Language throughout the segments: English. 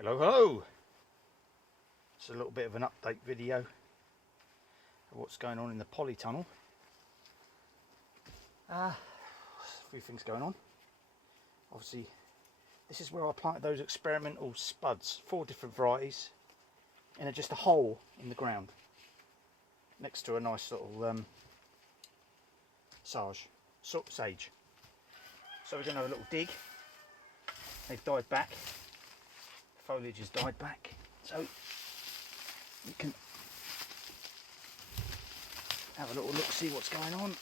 Hello, hello! It's a little bit of an update video of what's going on in the polytunnel. A few things going on. Obviously, this is where I planted those experimental spuds, 4 different varieties, in just a hole in the ground, next to a nice little sage. So we're going to have a little dig. They've died back. The foliage has died back, so we can have a little look, see what's going on,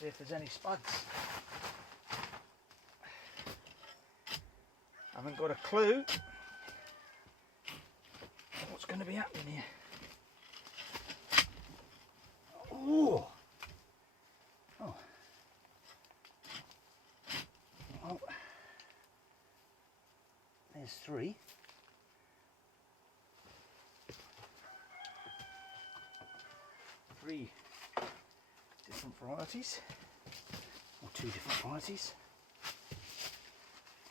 see if there's any spuds. Haven't got a clue what's going to be happening here. Oh, oh, oh. There's 3. Three different varieties, or 2 different varieties.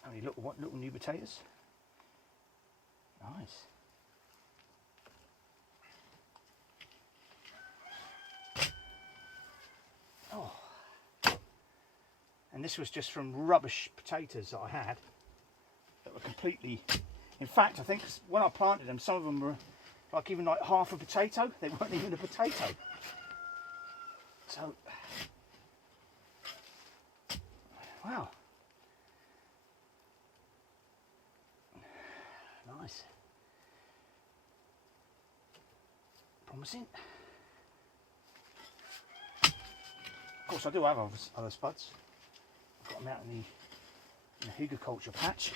Only little new potatoes. Nice. Oh, and this was just from rubbish potatoes that I had that were completely. In fact, I think when I planted them, some of them were like even like half a potato. They weren't even a potato. So, wow, nice, promising. Of course, I do have other spuds. I've got them out in the hugiculture patch.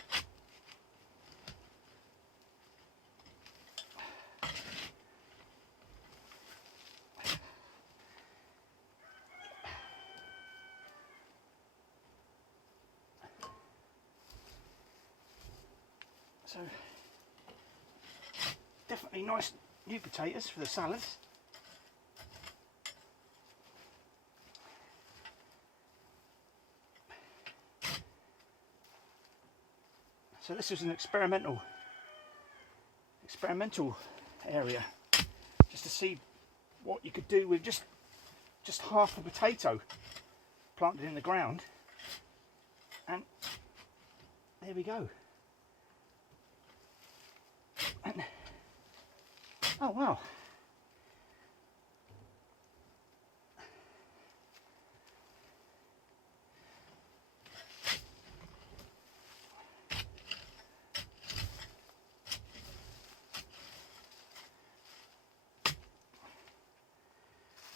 So, definitely nice new potatoes for the salads. So this is an experimental area, just to see what you could do with just half a potato planted in the ground, and there we go. And, oh wow,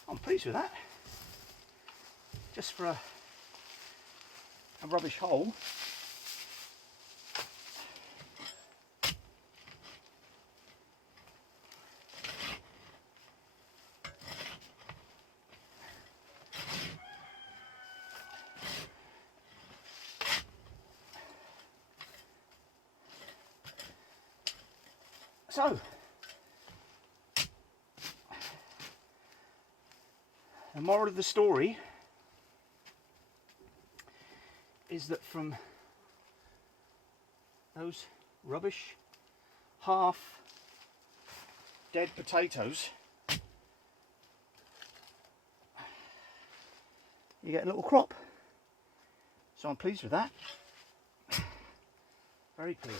I'm pleased with that. Just for a rubbish hole. So, the moral of the story is that from those rubbish, half dead potatoes, you get a little crop. So I'm pleased with that. Very pleased.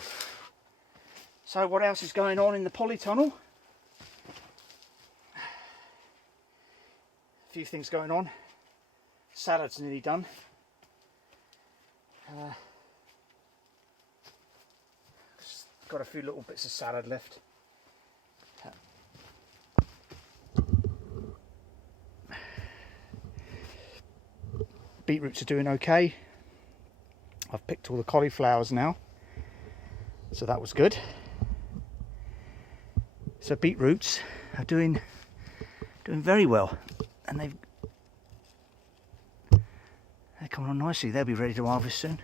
So what else is going on in the polytunnel? A few things going on. Salad's nearly done. Got a few little bits of salad left. Beetroots are doing okay. I've picked all the cauliflowers now, so that was good. So beetroots are doing very well, and they're coming on nicely. They'll be ready to harvest soon.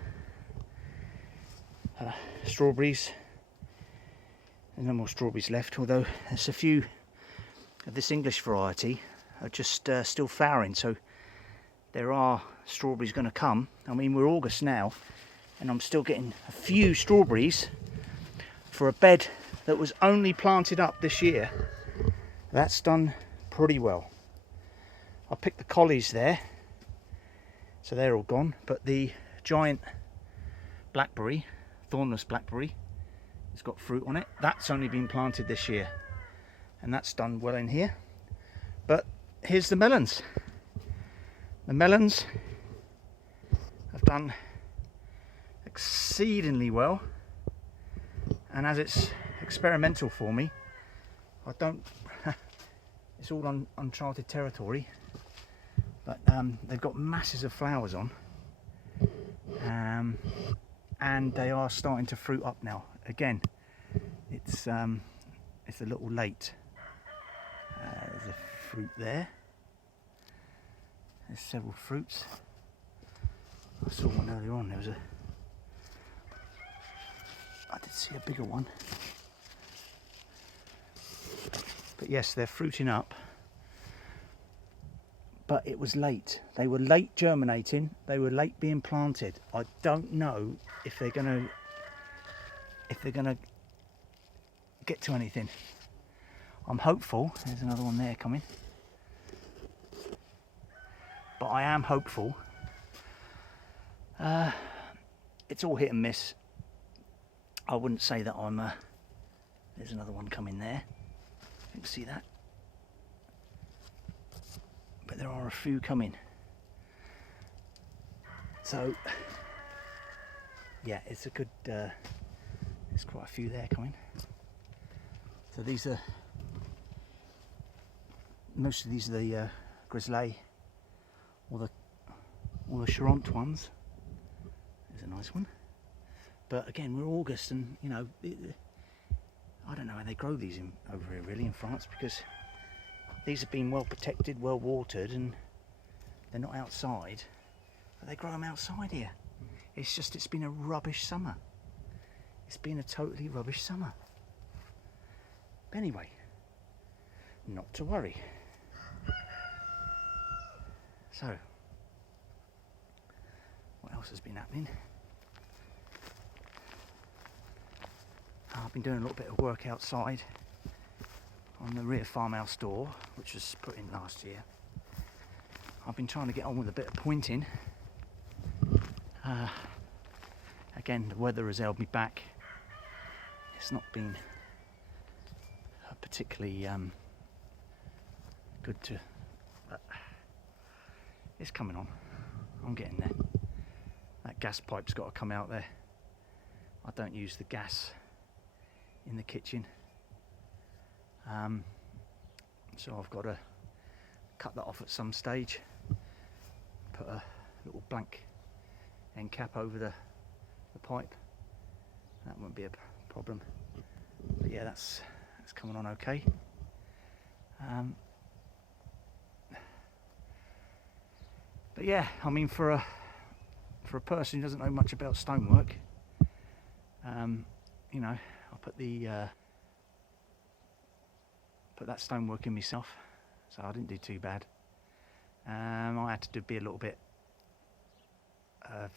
Strawberries, there's no more strawberries left, although there's a few of this English variety are just still flowering, so there are strawberries going to come. I mean, we're August now, and I'm still getting a few strawberries for a bed that was only planted up this year, that's done pretty well. I picked the collies there, so they're all gone, but the giant blackberry, thornless blackberry, it's got fruit on it. That's only been planted this year, and that's done well in here. But here's the melons. The melons have done exceedingly well, and as it's experimental for me, I don't it's all uncharted territory, but they've got masses of flowers on, and they are starting to fruit up now. Again, it's a little late. There's a fruit there. There's several fruits. I saw one earlier on. I did see a bigger one. But yes, they're fruiting up. But it was late. They were late germinating. They were late being planted. I don't know if they're gonna get to anything. I'm hopeful. There's another one there coming. But I am hopeful. It's all hit and miss. I wouldn't say that I'm there's another one coming there. You can see that. But there are a few coming. So yeah, it's a good there's quite a few there coming. So these are most of these are the grizzly or the Charente ones. There's a nice one. But again, we're August, and you know, I don't know how they grow these over here really in France, because these have been well protected, well watered, and they're not outside. But they grow them outside here. It's just, it's been a rubbish summer. It's been a totally rubbish summer. But anyway, not to worry. So, what else has been happening? I've been doing a little bit of work outside on the rear farmhouse door, which was put in last year. I've been trying to get on with a bit of pointing. Again, the weather has held me back. It's not been particularly good to... it's coming on. I'm getting there. That gas pipe's got to come out there. I don't use the gas in the kitchen, so I've got to cut that off at some stage, put a little blank end cap over the pipe. That won't be a problem. But yeah, that's coming on okay. But yeah, I mean, for a person who doesn't know much about stonework, you know, I put that stonework in myself, so I didn't do too bad. I had to be a little bit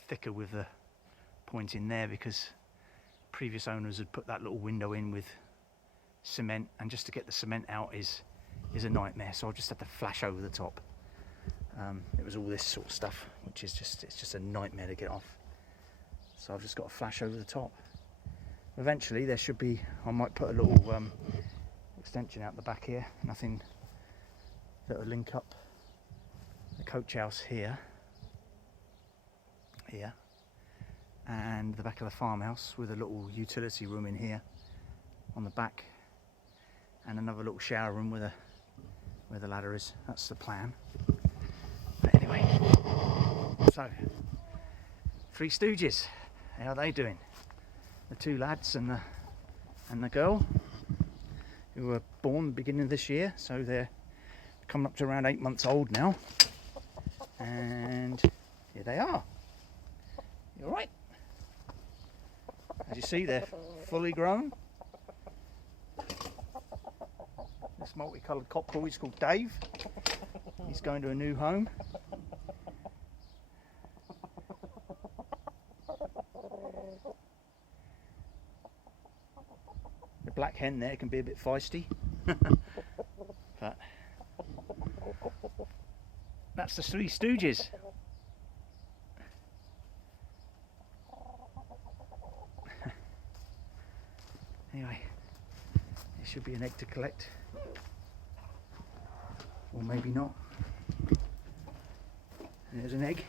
thicker with the point in there, because previous owners had put that little window in with cement, and just to get the cement out is a nightmare. So I just had to flash over the top. It was all this sort of stuff, which is it's just a nightmare to get off. So I've just got to flash over the top. Eventually there should be, I might put a little extension out the back here, nothing that will link up the coach house here, and the back of the farmhouse, with a little utility room in here on the back, and another little shower room where the ladder is. That's the plan. But anyway, so 3 Stooges, how are they doing? The 2 lads and the girl, who were born beginning of this year, so they're coming up to around 8 months old now, and here they are. You alright? As you see, they're fully grown. This multicoloured cockerel is called Dave. He's going to a new home. black hen there can be a bit feisty. But that's the Three Stooges. Anyway, there should be an egg to collect, or maybe not. And there's an egg.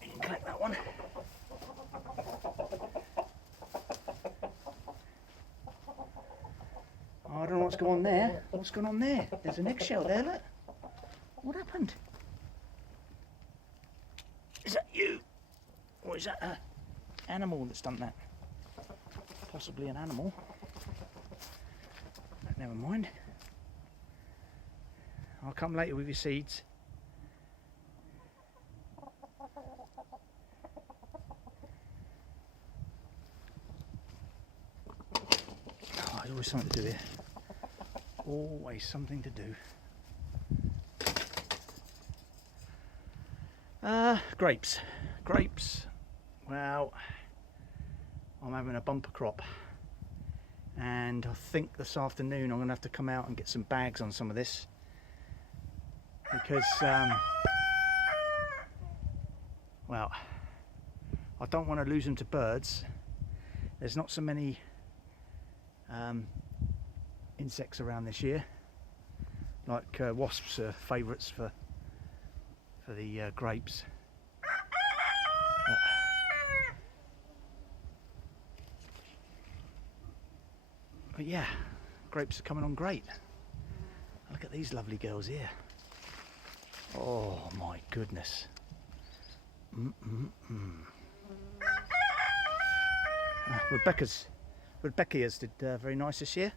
You can collect that one. Oh, I don't know what's going on there. What's going on there? There's an eggshell there, look. What happened? Is that you? Or is that an animal that's done that? Possibly an animal. But never mind. I'll come later with your seeds. Oh, there's always something to do here. Always something to do. Grapes. Grapes. Well, I'm having a bumper crop, and I think this afternoon I'm going to have to come out and get some bags on some of this, because well, I don't want to lose them to birds. There's not so many insects around this year, like wasps are favourites for the grapes. But yeah, grapes are coming on great. Look at these lovely girls here. Oh my goodness. Rebecca's did very nice this year.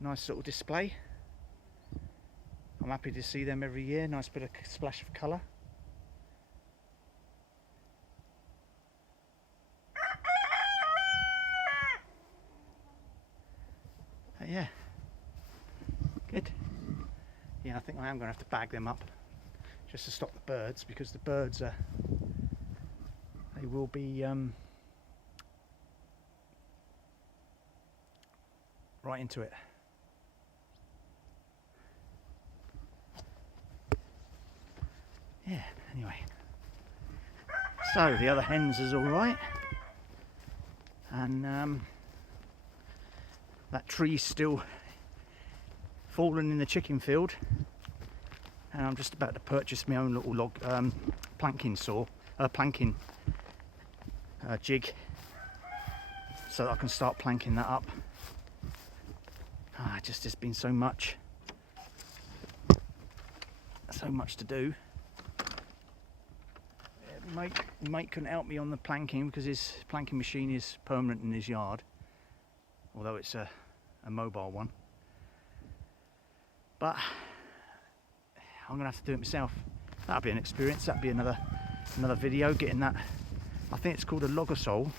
Nice little display. I'm happy to see them every year. Nice bit of splash of colour. Yeah, good. Yeah, I think I am going to have to bag them up just to stop the birds, because the birds are, they will be right into it. Yeah, anyway. So the other hens is all right, and that tree's still fallen in the chicken field, and I'm just about to purchase my own little log planking jig, so that I can start planking that up. Just there's been so much to do. Mate couldn't help me on the planking because his planking machine is permanent in his yard, although it's a mobile one. But I'm gonna have to do it myself. That'll be an experience. That'll be another video, getting that. I think it's called a logosol.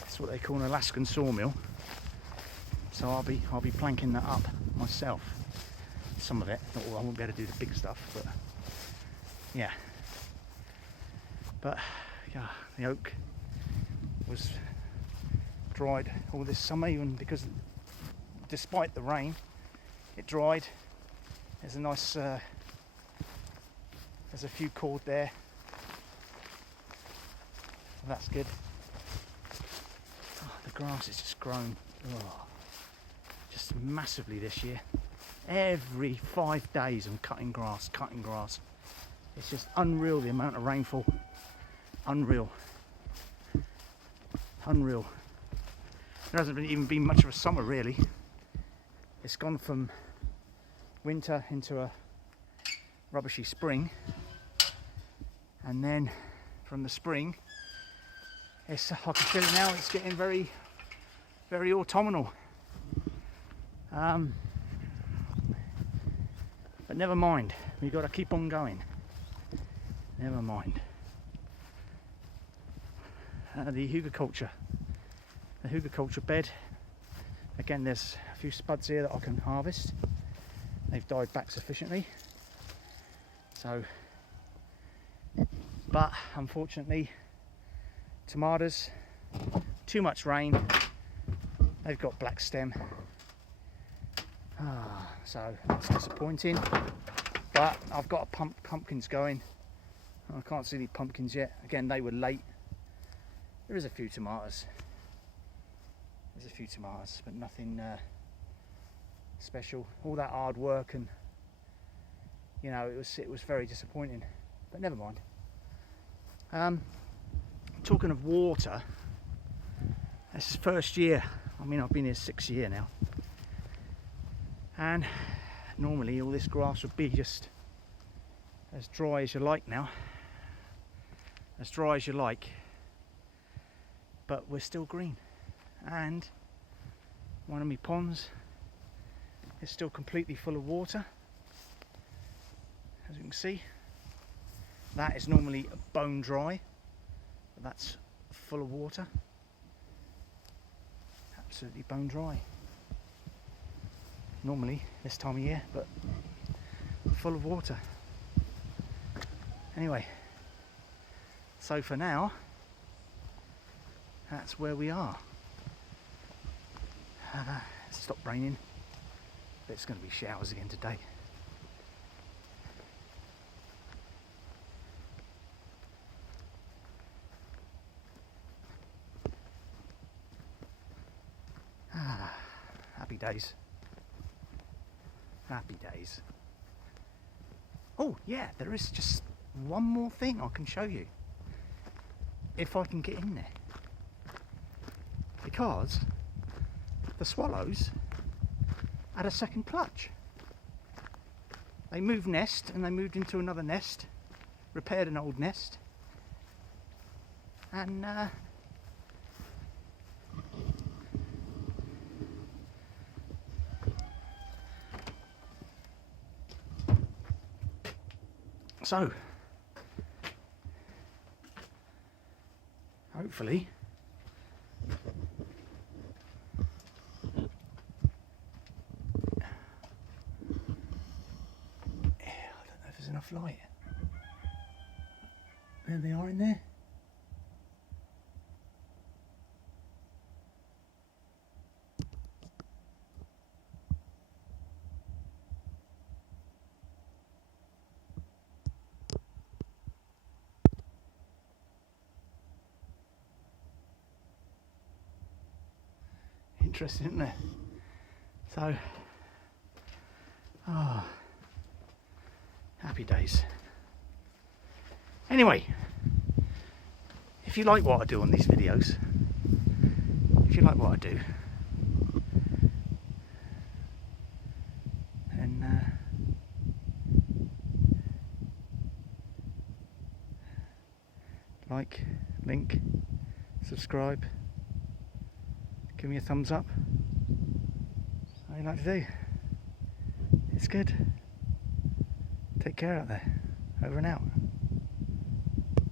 That's what they call an Alaskan sawmill. So I'll be planking that up myself. Some of it. Not all, I won't be able to do the big stuff, but yeah. But yeah, the oak was dried all this summer, even because despite the rain it dried. There's a nice there's a few cord there, so that's good. The grass has just grown just massively this year. Every 5 days I'm cutting grass. It's just unreal, the amount of rainfall. Unreal. There hasn't even been much of a summer really. It's gone from winter into a rubbishy spring, and then from the spring I can feel it now, it's getting very, very autumnal. But never mind, we've got to keep on going. Never mind. The hugelkultur bed. Again, there's a few spuds here that I can harvest. They've died back sufficiently. So But unfortunately, tomatoes, too much rain, they've got black stem. So it's disappointing. But I've got pumpkins going. I can't see any pumpkins yet. Again, they were late. There is a few tomatoes. There's a few tomatoes, but nothing special. All that hard work, and you know, it was very disappointing. But never mind. Talking of water, this is first year. I mean, I've been here 6 years now, and normally all this grass would be just as dry as you like now, as dry as you like, but we're still green, and one of my ponds is still completely full of water. As you can see, that is normally bone dry, but that's full of water, absolutely bone dry normally this time of year, but full of water. Anyway, so for now, that's where we are. It's stopped raining, but it's going to be showers again today. Happy days. Happy days. Oh yeah, there is just one more thing I can show you, if I can get in there, because the swallows had a second clutch. They moved nest and they moved into another nest, repaired an old nest, and so hopefully I don't know if there's enough light. There they are in there. Interesting, isn't it? So, happy days. Anyway, if you like what I do on these videos, if you like what I do, then like, link, subscribe, give me a thumbs up. All you like to do. It's good. Take care out there. Over and out.